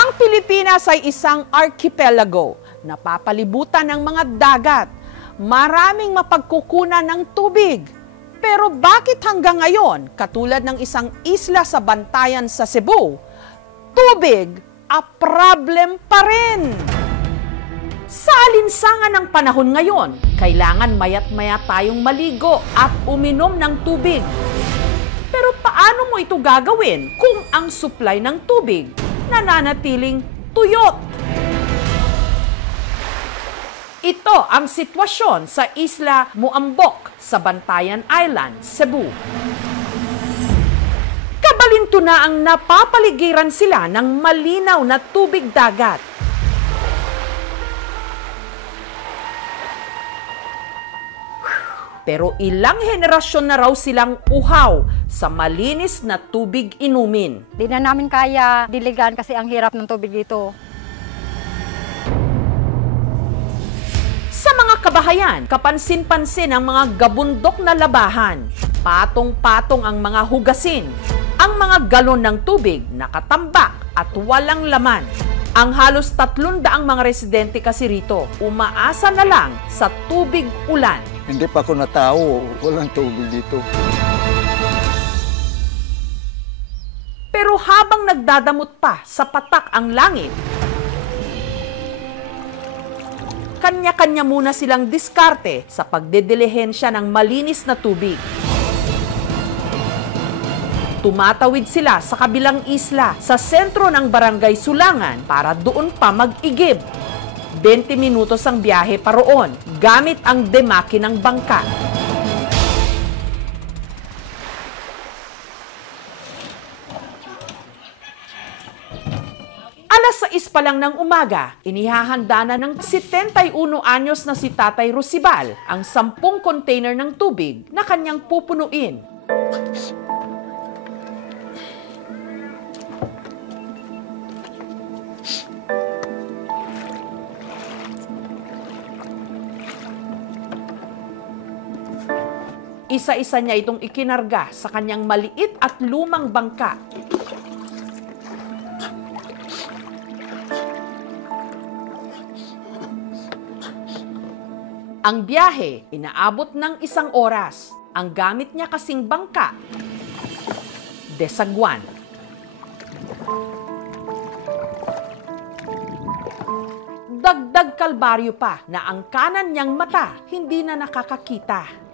Ang Pilipinas ay isang archipelago, napapalibutan ng mga dagat. Maraming mapagkukunan ng tubig. Pero bakit hanggang ngayon, katulad ng isang isla sa Bantayan sa Cebu, tubig a problem pa rin? Sa alinsangan ng panahon ngayon, kailangan mayat-maya tayong maligo at uminom ng tubig. Pero paano mo ito gagawin kung ang supply ng tubig nananatiling tuyot? Ito ang sitwasyon sa Isla Muambok sa Bantayan Island, Cebu. Kabalinto na ang napapaligiran sila ng malinaw na tubig dagat. Pero ilang henerasyon na raw silang uhaw sa malinis na tubig inumin. Di na namin kaya diligan kasi ang hirap ng tubig dito. Sa mga kabahayan, kapansin-pansin ang mga gabundok na labahan. Patong-patong ang mga hugasin. Ang mga galon ng tubig nakatambak at walang laman. Ang halos 300 mga residente kasi rito, umaasa na lang sa tubig ulan. Hindi pa ako natao, walang tubig dito. Pero habang nagdadamot pa sa patak ang langit, kanya-kanya muna silang diskarte sa pagdedilihensya ng malinis na tubig. Tumatawid sila sa kabilang isla sa sentro ng Barangay Sulangan para doon pa mag-igib. 20 minutos ang biyahe pa roon gamit ang demaki ng bangka. Alas 6 pa lang ng umaga, inihahanda na ng 71 anyos na si Tatay Rosibal ang 10 container ng tubig na kanyang pupunuin. Isa-isa niya itong ikinarga sa kanyang maliit at lumang bangka. Ang biyahe, inaabot ng 1 oras. Ang gamit niya kasing bangka, desagwan. Dagdag kalbaryo pa na ang kanan niyang mata hindi na nakakakita.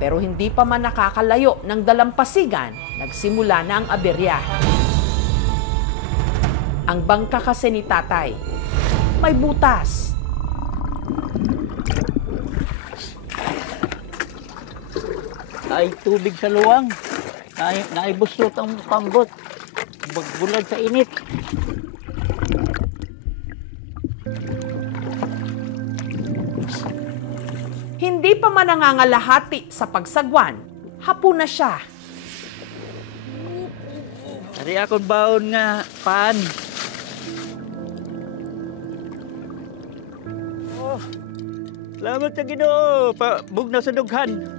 Pero hindi pa man nakakalayo ng dalampasigan, nagsimula na ang aberya. Ang bangka kasi ni Tatay, may butas. Ay tubig sa luwang. Naibuslot ang pambot. Magbulag sa init. Hindi pa man nangangalahati sa pagsagwan, hapon na siya. Ari akong baon nga paan. Oh, salamat sa Ginoo, bug na sa dughan.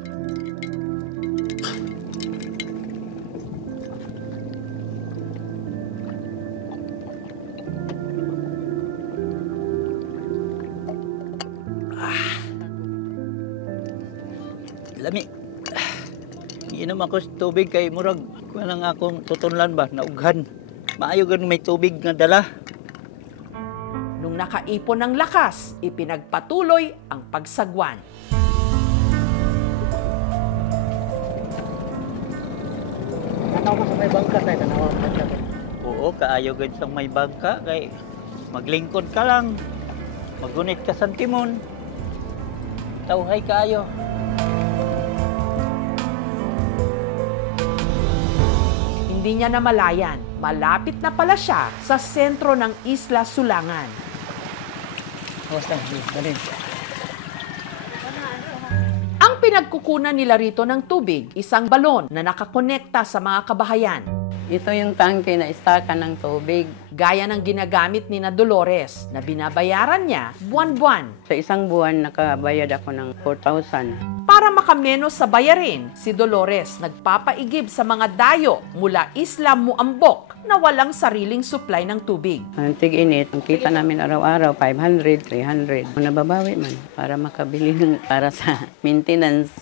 Lami. Inom ako sa tubig kay murag kanang akong tutunlan ba naughan. Maayo gan may tubig nga dala. Nung nakaipon ng lakas, ipinagpatuloy ang pagsagwan. Tanaw ko sa may bangka tayo, tanaw ko. Oo, kaayo gan sa may bangka kay maglingkod ka lang. Magunit ka sa timon. Tawhay kaayo. Hindi niya namalayan, malapit na pala siya sa sentro ng Isla Sulangan. Ang pinagkukunan nila rito ng tubig, isang balon na nakakonekta sa mga kabahayan. Ito yung tangke na istakan ng tubig. Gaya ng ginagamit ni na Dolores na binabayaran niya buwan-buwan. Sa isang buwan, nakabayad ako ng 4,000. Para makamenos sa bayarin, si Dolores nagpapaigib sa mga dayo mula Isla Muambok na walang sariling supply ng tubig. Ang tig-init, ang kita namin araw-araw, 500, 300. Nababawi man para makabili ng para sa maintenance.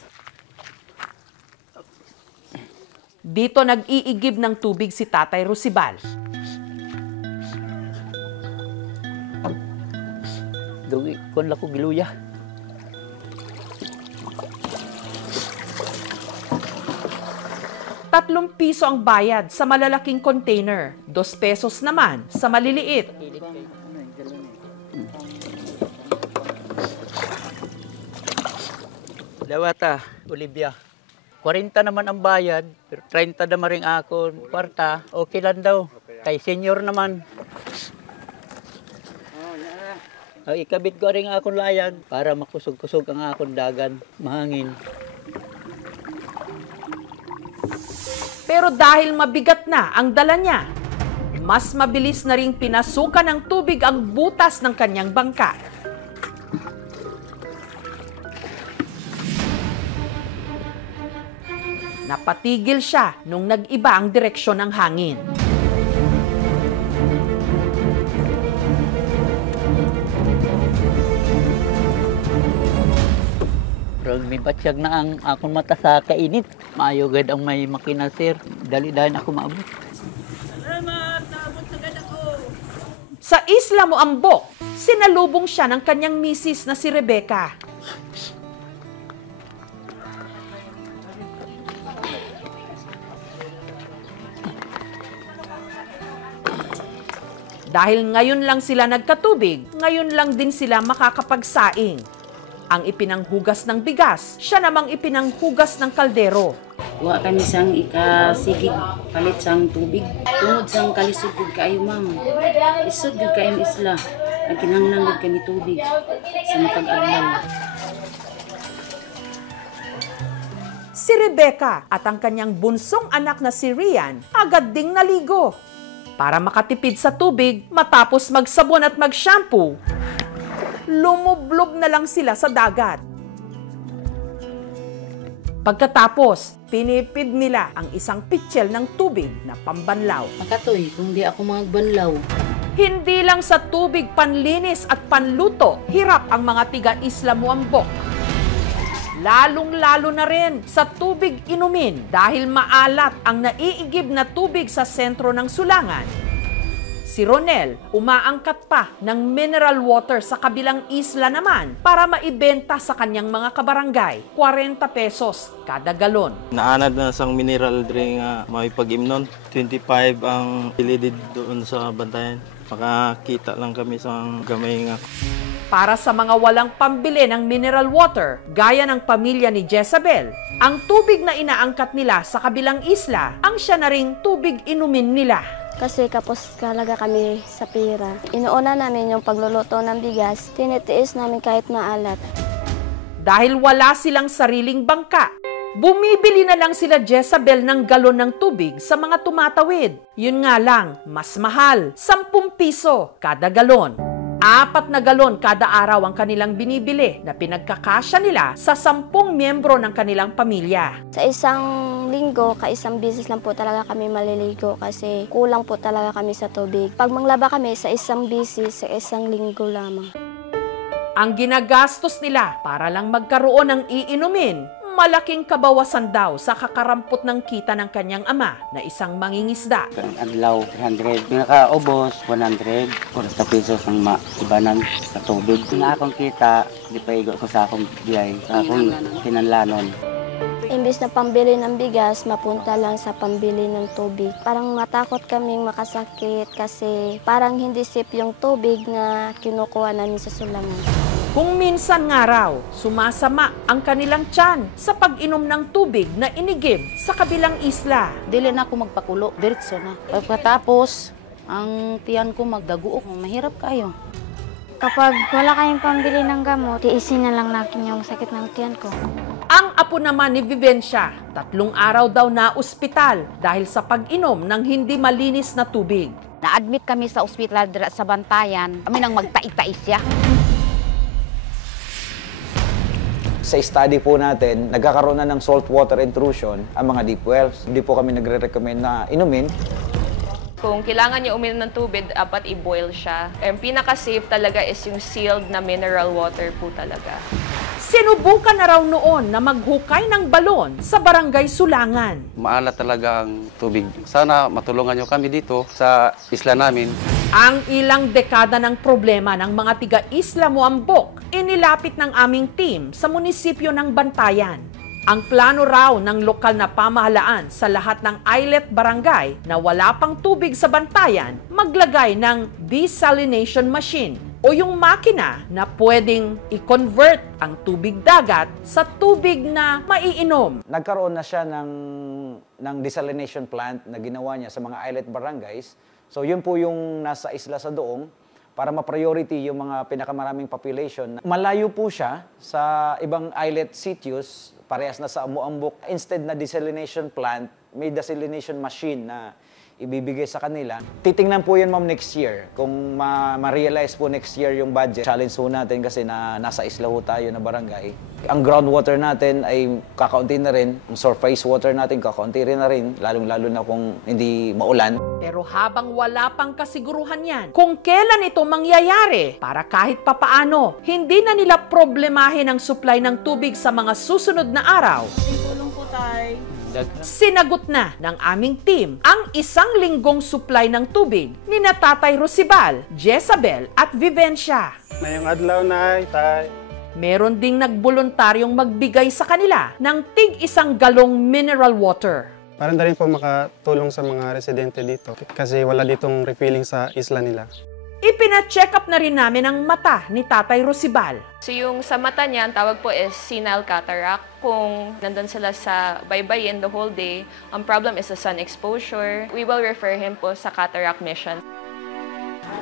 Dito nag-iigib ng tubig si Tatay Rusibal. Dugi, kon la ko giluya. 3 piso ang bayad sa malalaking container, 2 pesos naman sa maliliit. Dawata, Olivia. 40 naman ang bayad, pero 30 naman rin ako. Kwarta, okay lang daw. Kay senior naman. Ikabit ko rin akong layag para makusog-kusog ang akong dagan, mahangin. Pero dahil mabigat na ang dala niya, mas mabilis na ring pinasukan ng tubig ang butas ng kanyang bangka. Napatigil siya nung nag-iba ang direksyon ng hangin. Pero may batsyag na ang akong mata sa kainit. Maayo gad ang may makina, sir. Dali-dali ako maabot. Salamat! Naabot na gad ako! Sa Isla Muambok, sinalubong siya ng kanyang misis na si Rebecca. Dahil ngayon lang sila nagkatubig, ngayon lang din sila makakapagsaing. Ang ipinanghugas ng bigas, siya namang ipinanghugas ng kaldero. Wa kami sang ikasigig palit sang tubig. Tungod sang kalisod gud kaayo ma'am. Isod gud kaayo isla. Nagkinahanglan gud kami tubig sa matag-adlaw. Si Rebecca at ang kanyang bunsong anak na si Rian agad ding naligo. Para makatipid sa tubig matapos magsabon at mag-shampoo, lumublob na lang sila sa dagat. Pagkatapos, pinipid nila ang isang pitchel ng tubig na pambanlaw. Makatoy kung di ako magbanlaw. Hindi lang sa tubig panlinis at panluto, hirap ang mga tiga Isla Muambok. Lalong-lalo na rin sa tubig inumin dahil maalat ang naiigib na tubig sa sentro ng Sulangan. Si Ronel, umaangkat pa ng mineral water sa kabilang isla naman para maibenta sa kanyang mga kabarangay, 40 pesos kada galon. Naanad na sang mineral drink nga may pag-imnon. 25 ang pilidid doon sa bantayan. Makakita lang kami sa gamay nga. Para sa mga walang pambili ng mineral water, gaya ng pamilya ni Jezabel, ang tubig na inaangkat nila sa kabilang isla, ang siya na ring tubig inumin nila. Kasi kapos kalaga kami sa pera. Inuuna namin yung pagluluto ng bigas, tinitiis namin kahit maalat. Dahil wala silang sariling bangka, bumibili na lang sila Jezabel ng galon ng tubig sa mga tumatawid. Yun nga lang, mas mahal, 10 piso kada galon. 4 na galon kada araw ang kanilang binibili na pinagkakasya nila sa 10 miyembro ng kanilang pamilya. Sa isang linggo, isang bisis lang po talaga kami maliligo kasi kulang po talaga kami sa tubig. Pag manglaba kami sa isang bisis, sa isang linggo lamang. Ang ginagastos nila para lang magkaroon ng iinumin, malaking kabawasan daw sa kakarampot ng kita ng kanyang ama na isang mangingisda. Ang adlaw, 300. Pinakaubos, 100. 40 pesos ang maibanan sa tubig. Na akong kita, di pa igo ko sa akong biyay, sa akong kinanlanon. Imbis na pambili ng bigas, mapunta lang sa pambili ng tubig. Parang matakot kaming makasakit kasi parang hindi safe yung tubig na kinukuha namin sa Sulangan. Kung minsan nga raw, sumasama ang kanilang tiyan sa pag-inom ng tubig na inigib sa kabilang isla. Dili na ako magpakulo, diretso na. Pagkatapos, ang tiyan ko magdaguok, mahirap kayo. Kapag wala kayong pambili ng gamot, tiisin na lang natin yung sakit ng tiyan ko. Ang apo naman ni Vivencia, 3 araw daw na ospital dahil sa pag-inom ng hindi malinis na tubig. Na-admit kami sa ospital sa Bantayan, kami nang magtai-tai siya. Sa study po natin, nagkakaroon na ng saltwater intrusion ang mga deep wells. Hindi po kami nagre-recommend na inumin. Kung kailangan niyo uminom ng tubig, dapat i-boil siya. And pinaka-safe talaga is yung sealed na mineral water po talaga. Sinubukan na raw noon na maghukay ng balon sa Barangay Sulangan. Maalat talaga ang tubig. Sana matulungan niyo kami dito sa isla namin. Ang ilang dekada ng problema ng mga tiga-Isla Muambok, inilapit ng aming team sa munisipyo ng Bantayan. Ang plano raw ng lokal na pamahalaan sa lahat ng islet barangay na wala pang tubig sa Bantayan, maglagay ng desalination machine o yung makina na pwedeng i-convert ang tubig dagat sa tubig na maiinom. Nagkaroon na siya ng desalination plant na ginawa niya sa mga islet barangays. So yun po yung nasa isla sa Doong para ma-priority yung mga pinakamaraming population. Malayo po siya sa ibang islet sitios, parehas na sa Muambok. Instead na desalination plant, may desalination machine na ibibigay sa kanila. Titingnan po yan, ma'am, next year. Kung ma-realize po next year yung budget, challenge po natin kasi nasa isla ho tayo na barangay. Ang groundwater natin ay kakaunti na rin. Ang surface water natin kakaunti rin na rin, lalong-lalo na kung hindi maulan. Pero habang wala pang kasiguruhan yan, kung kailan ito mangyayari, para kahit papaano, hindi na nila problemahin ang supply ng tubig sa mga susunod na araw. Tulong po tayo. Sinagot na ng aming team ang 1 linggong supply ng tubig ni Tatay Rosibal, Jezabel at Vivencia. Ngayong adlaw na tay. Meron ding nagboluntaryong magbigay sa kanila ng tig-1 galong mineral water. Para na rin po makatulong sa mga residente dito kasi wala ditong refilling sa isla nila. Ipina-check up na rin namin ang mata ni Tatay Rosibal. So yung sa mata niya, ang tawag po is senile cataract. Kung nandun sila sa baybayin the whole day, ang problem is the sun exposure. We will refer him po sa cataract mission.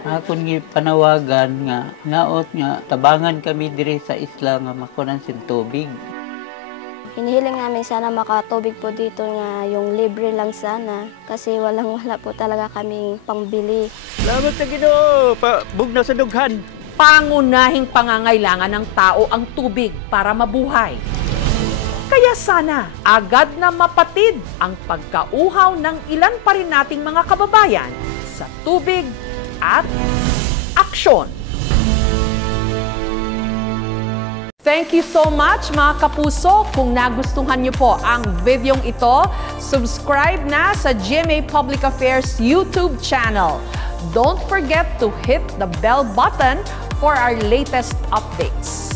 Akong panawagan nga, naot nga, tabangan kami diri sa isla nga makunan sin tubig. Hinihiling namin sana makatubig po dito nga yung libre lang sana kasi wala po talaga kaming pangbili. Salamat sa Ginoo, bugnaw sa dughan. Pangunahing pangangailangan ng tao ang tubig para mabuhay. Kaya sana agad na mapatid ang pagkauhaw ng ilan pa rin nating mga kababayan sa tubig at aksyon. Thank you so much mga kapuso. Kung nagustuhan niyo po ang videong ito, subscribe na sa GMA Public Affairs YouTube channel. Don't forget to hit the bell button for our latest updates.